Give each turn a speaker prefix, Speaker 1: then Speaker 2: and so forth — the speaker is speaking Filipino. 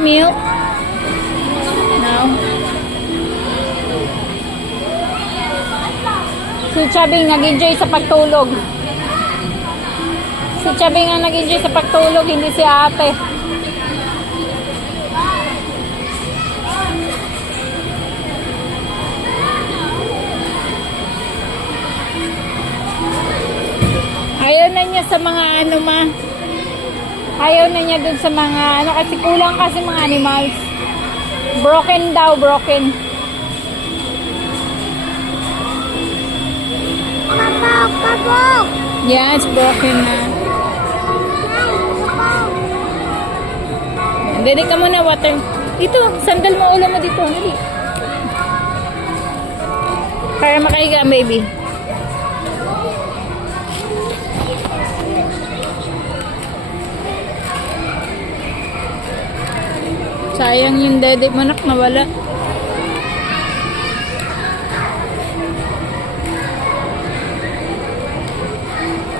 Speaker 1: milk? No. Si Chabing nag-enjoy sa pagtulog. Si Chabing ang nag-enjoy sa pagtulog, hindi si ate. Ayaw na niya sa mga ano ma. Ayaw na niya dun sa mga ano kasi kulang kasi mga animals. Broken daw, broken.
Speaker 2: Kabog, kabog.
Speaker 1: Yeah, it's broken na. Dali ka muna, water. Dito, sandal mo ulo mo dito. Dali. Para makahiga, baby. Sayang yung dede mo nak nawala.